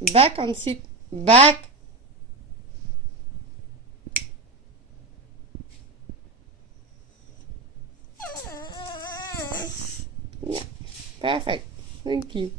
Back and sit. Back. Yeah. Perfect. Thank you.